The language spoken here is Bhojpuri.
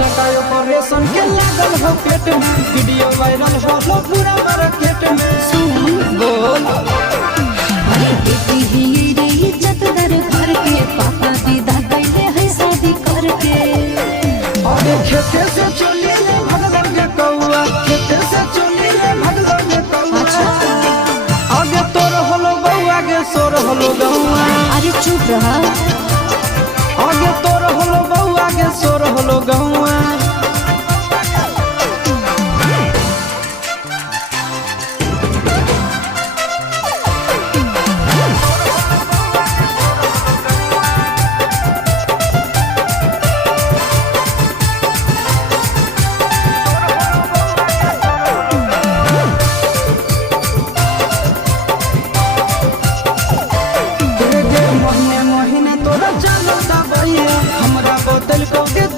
टका ऑपरेशन के लागल हो पेट में, वीडियो वायरल हो पूरा मार्केट में। सुन बोल अरे बेटी ही रे इज्जतदार घर के, पापा दीदा कैले है शादी करके। अरे खेते से चली रे भगवान के कौआ, खेते से चली रे भगवान के कौआ। आगे तोर होलो बउआ, आगे सोर होलो गौआ। अरे चुप रहा। आगे तो